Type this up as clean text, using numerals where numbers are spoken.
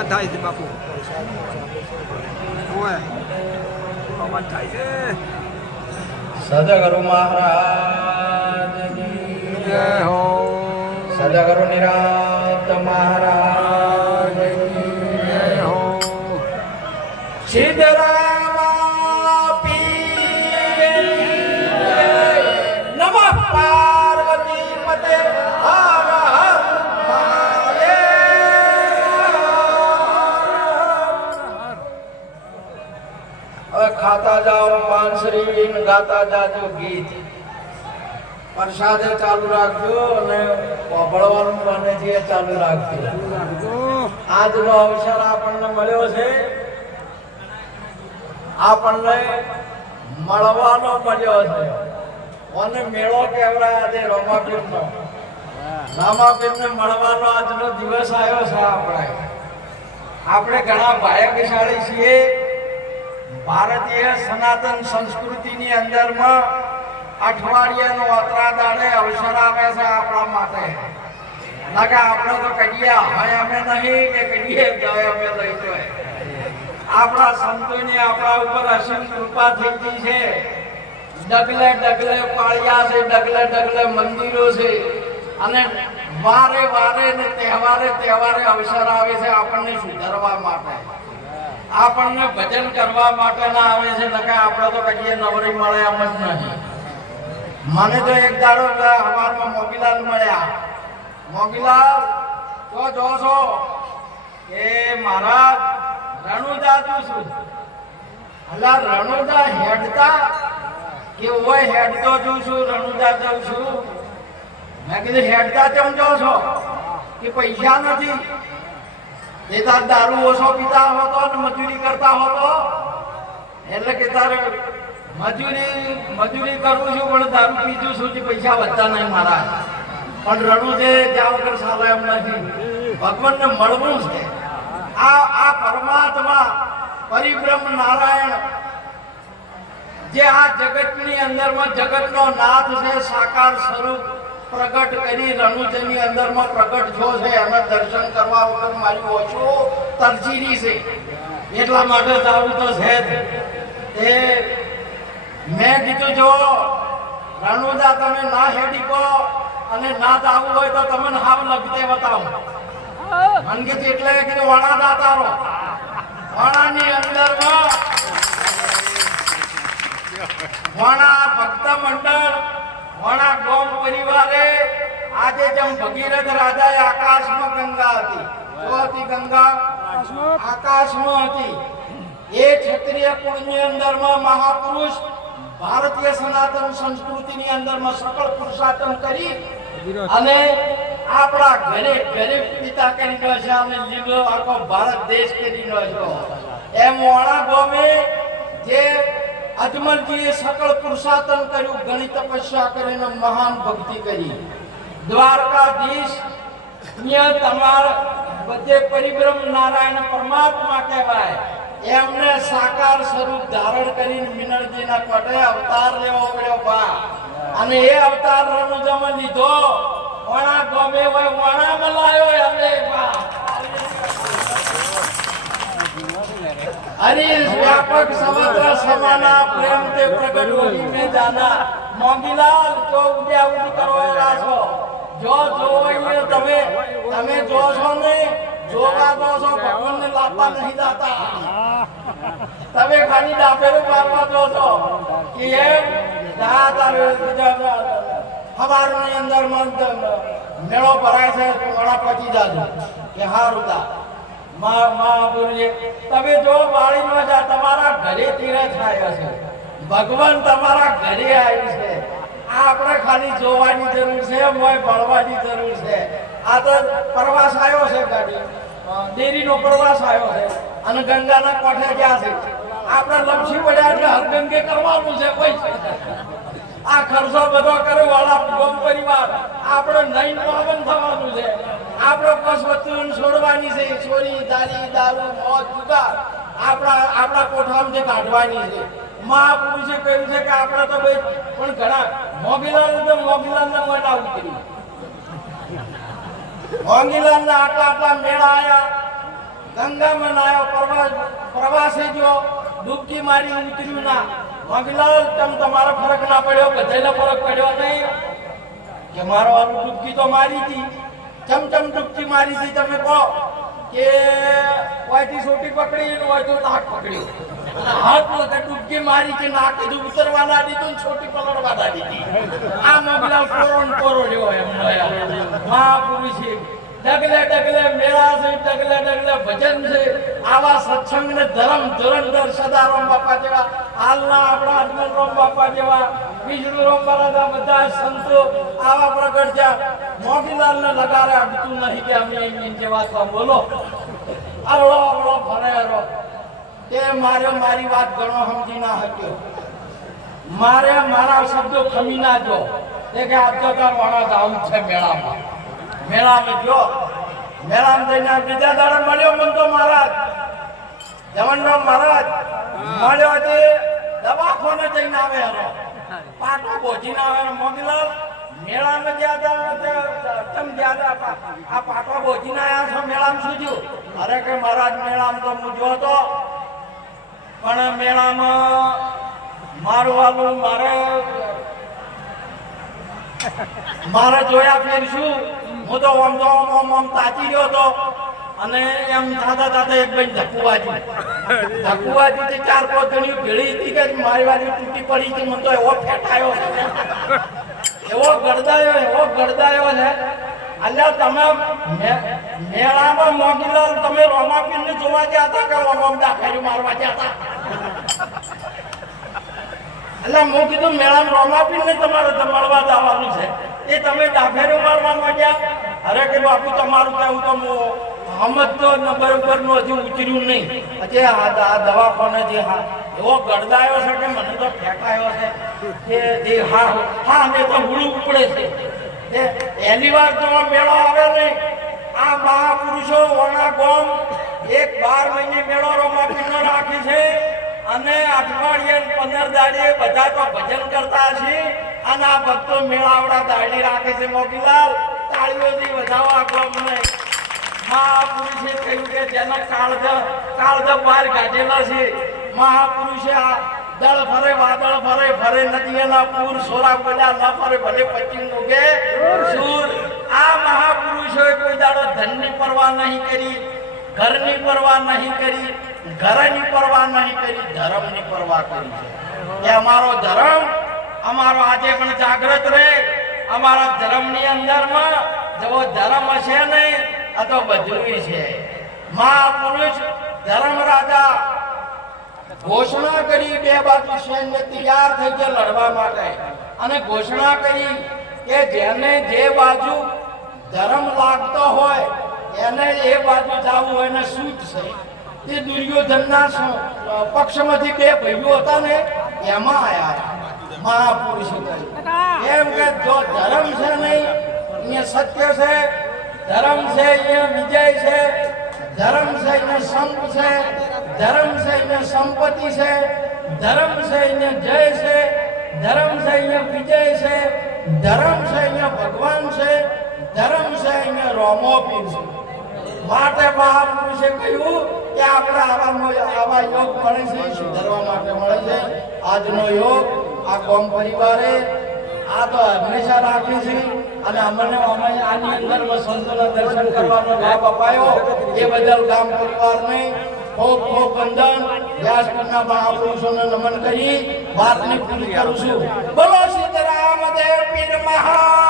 અવાજ થાય છે બાપુ ઓય અવાજ થાય છે સદગુરુ મહારાજ જય હો સદગુરુ નિરાંત મહારાજ જય હો સિદ્ધરામા પીર નમઃ પાર્વતી પતે હર હર મહાદેવ ખાતા જાઓ પાનસરી ગાતા જાજો ગીત પ્રસાદ ચાલુ રાખજો અને વાપરવાનું બને છે ચાલુ રાખજો આજનો અવસર આપણને મળ્યો છે આપણને મળવાનો મળ્યો છે અને મેળો કહેવાય આજે રમાપીરનો રામાપીરને મળવાનો આજનો દિવસ આવ્યો છે આપણે ઘણા ભાગ્યશાળી છીએ ભારતીય સનાતન સંસ્કૃતિની અંદરમાં અઠવાડિયાનો અતરાદાડે અવસર આવે છે આપણા માટે નકે આપણે તો કહીએ હવે અમે નહીં કે કહીએ જાય અમે લઈ જોઈએ આપણા સંતોની આપણા ઉપર અસીમ કૃપા થઈ ગઈ છે ડગલે ડગલે પાળિયા છે ડગલે ડગલે મંદિરો છે અને વારે વારે ને તહેવારે અવસર આવે છે આપણને સુધારવા માટે આપણને ભજન કરવા માટે ના આવે છે નકે આપણે તો કહીએ નવરી મળે એમ જ નહીં મને તો એક દાડો હવારમાં મોગીલાલ મળ્યા મોગીલાલ તો જો છો કે મહારાજ રણુદા તું છું અલા રણુદા હેડતા કે ઓય હેડતો છું રણુદા જાઉં છું મેં કીધું હેડતા કેમ જાઓ છો કે પૈસા નથી એ તાર દારૂ ઓછો પીતા હોતો અને મજૂરી કરતા હોતો એટલે કે તારે મજૂરી કરું છું પણ દારૂ પીજું છું કે પૈસા વધતા નહીં મારા પણ રણું છે જ્યાં વગર સારો એમ નથી ભગવાનને મળવું છે આ પરમાત્મા પરિબ્રહ્મ નારાયણ જે આ જગતની અંદરમાં જગતનો નાથ છે સાકાર સ્વરૂપ પ્રગટ કરી રણુજની અંદરમાં પ્રગટ જો છે એના દર્શન કરવા વગર મારી ઓછો તરજીરી છે એટલા માટે જાવું તો છે એ મેં કીધું જો રણુદા તમે ના હેડી કહો અને ના જાવું હોય તો તમને હાવ લગતે બતાવો મને કીધું એટલે કીધું વણા દાતારો વણાની અંદરમાં વણા ભક્ત મંડળ વણા ગોમ પરિવારે આજે જેમ ભગીરથ રાજાએ આકાશમાં ગંગા હતી તો હતી ગંગા આકાશમાં હતી એ ક્ષત્રિય કુળની અંદરમાં મહાપુરુષ ભારતીય સનાતન સંસ્કૃતિની અંદરમાં સકળ પુરુષાર્થન કરી અને આપણા ઘરે ઘરે પિતા કરી ગયો છે અને લીલો આખો ભારત દેશ કરી ગયો છે એમ વણા ગોમે જે અજમલજીએ સકળ પુરુષાર્થન કર્યું ઘણી તપસ્યા કરીને મહાન ભક્તિ કરી દ્વારકાધીશ તમારા બધે પરિબ્રહ્મ નારાયણ પરમાત્મા કહેવાય એમને સાકાર સ્વરૂપ ધારણ કરીને મિનળજીના કોટે અવતાર લેવો પડ્યો બા અને એ અવતાર રણુજામાં લીધો વણા ગમે હોય વણા મલાયો હવે બા हरीश व्यापक समग्र समाना प्रेम ते प्रकट होगी में जाना मोगीलाल तो उद्या उदी करवाला છો જો જોઈએ તમે જો છો ને જોવા દો છો ભગવાનને લાભવા નહીં જાતા તમે ખાલી ડાબેરું મારવા દો છો કે એમ દાદા હવારની અંદર મેળો ભરાય છે વડા પચી જાજો કે હારુતા તમે જો વાળીમાં જા તમારા ઘરે તીરથ આવ્યો છે ભગવાન તમારા ઘરે આવ્યું છે આપણે ખાલી જોવાની જરૂર છે મોય ભણવાની જરૂર છે આ તો પ્રવાસ આવ્યો છે ગાડી દેરીનો પ્રવાસ આવ્યો છે અને ગંગાના કોઠે ગયા છે આપણે લપસી પડ્યા એટલે હરગંગે કરવાનું છે કોઈ આ ખર્ચો બધો કરે વાળા ગોમ પરિવાર આપણે નહીં પાવન થવાનું છે આપણે કસ વસ્તુને છોડવાની છે ચોરી દારી દારૂ મોજ જુગાર આપણા કોઠામાંથી કાઢવાની છે મહાપુરુષે કહ્યું છે કે આપણે તો ભાઈ પણ ઘણા મોગીલાલને મના ઉતરી મોગીલાલના આટલા મેળા આયા ગંગામાં નાયો, પ્રવાસે જો ડૂબકી મારી ઉતર્યું ના. મોગીલાલ તમ તમારો ફરક ના પડ્યો, બધાને ફરક પડ્યો નહીં કે મારો વાળું ડૂબકી તો મારી હતી. ચમચમ ડૂબકી મારી હતી તમે કહો કે કોઈથી સોટી પકડી હોય તો નાક પકડ્યું, હાથ વખત ડૂબકી મારી કે નાક કીધું ઉતરવા ના દીધું, છોટી પલળવા ના દીધી. આ મોગીલાલ કોરો ને કોરો જેવો એમ મહાપુરુષ ડગલે ડગલે મેળા છે, ડગલે ડગલે ભજન છે. આવા સત્સંગ ને ધર્મ ધુરંધર સદારામ બાપા જેવા, હાલના આપણા અજમલરામ બાપા જેવા, વિષ્ણુરામ બાપા, બધા સંતો આવા પ્રગટ થયા. મોગીલાલ ને લગારે અડતું નહીં કે અમે એમની જેવા તો બોલો. આવડો આવડો ફરેરો તે મારી વાત ઘણો સમજી ના શક્યો. મારા શબ્દો ખમી ના જો કે આજકાલ વાળા ગામ છે મેળામાં. મેળામાં જો મેળામાં જઈને બીજા દાડે મળ્યો મન તો મહારાજ જવનરામ મહારાજ મળ્યો તે દવાખાને જઈને આવે હરો પાટો બોજીને આવે. મોગીલાલ મેળામાં ગયા હતા તમ ગયા હતા આ પાટો બોજીને આવ્યા છો, મેળામાં શું થયું? અરે કે મહારાજ મેળામાં તો હું જો હતો પણ મેળામાં મારું વાલું મારે જોયા ફેરશું. હું તો આમ તાચી ગયો હતો અને એમ થતા એક બેન ધક્કુવાજી 4-5 જણી ભેળી હતી કે મારી વાળી તૂટી પડી હતી. મને તો એવો ફેટાયો, એવો ગળદાયો ને. અલ્યા તમે મેળામાં મોગીલાલ તમે રોમાપીર ને જોવા ગયા હતા કે રોમામ દાખેરી મારવા ગયા હતા? એટલે હું કીધું મેળામાં રોમાપીર ને તમારે મળવા જવાનું છે, એ તમે ડાફેરું મારવા માંડ્યા. અરે કે બાપુ તમારું કેવું તો હમત તો બરોબર નું હજી ઉતર્યું નહીં. હજી આ દવાખાને જે એવો ગળદાયો છે કે મને તો ફેંકાયો છે કે જે હા ને તો હુડું ઉપડે છે. પહેલી વાર તો મેળો આવે નહીં. આ મહાપુરુષો ઓના ગોમ 12 મહિને મેળો રોમાપીરનો રાખે છે અને અઠવાડિયે 15 દાડીએ બધા તો ભજન કરતા છે અને આ ભક્તો મેળાવડા દાડી રાખે છે. મોગીલાલ તાળીઓથી વધાવવા ગોમને મહાપુરુષે કહ્યું કે જેના કાળજ બહાર કાઢેલા છે. મહાપુરુષે આ દળ ફરે વાદળ ફરે નદીઓના પૂર સોરા બોલ્યા ન ફરે ભલે પશ્ચિમ ઉગે સૂર. આ મહાપુરુષોએ કોઈ દાડો ધનની પરવા નહીં કરી, ઘરની પરવા નહીં કરી, ઘરની પરવા નહીં કરી, ધર્મની પરવા કરી છે કે અમારો ધર્મ અમારો આજે પણ જાગૃત રહે. અમારા ધર્મની અંદરમાં જેવો ધર્મ હશે નહીં આ તો બધું છે. મહાપુરુષ ધર્મ રાજા ઘોષણા કરી, 2 બાજુ સૈન્ય તૈયાર થઈ ગયા લડવા માટે અને ઘોષણા કરી કે જેને જે બાજુ ધર્મ લાગતો હોય એને એ બાજુ જવું હોય ને સૂટ છે. તે દુર્યોધનના પક્ષમાંથી 2 ભાઈઓ હતા ને એમાં આયા. મહાપુરુષે કહ્યું એમ કે જો ધર્મ છે નહીં અહીંયા સત્ય છે, ધર્મ છે અહીંયા વિજય છે, ધર્મ છે અહીંયા સંપ છે, ધર્મ છે અહીંયા સંપત્તિ છે, ધર્મ છે અહીંયા જય છે, ધર્મ છે અહીંયા વિજય છે, ધર્મ છે અહીંયા ભગવાન છે, ધર્મ છે અહીંયા રોમોપીર છે. માટે મહાપુરુષે કહ્યું કે આપણે આવા યોગ મળે છે, સુધારવા માટે મળે છે. આજનો યોગ આ કોમ પરિવારે આ તો હંમેશા રાખે છે અને અમને આની અંદર સંતોના દર્શન કરવાનો લાભ અપાયો એ બદલ ગામ પરિવારને ખૂબ ખૂબ વંદન. વ્યાસપીઠના મહાપુરુષોને નમન કરી વાતની પૂરી કરું છું. બોલો સીતારામ દેવ પીર મહા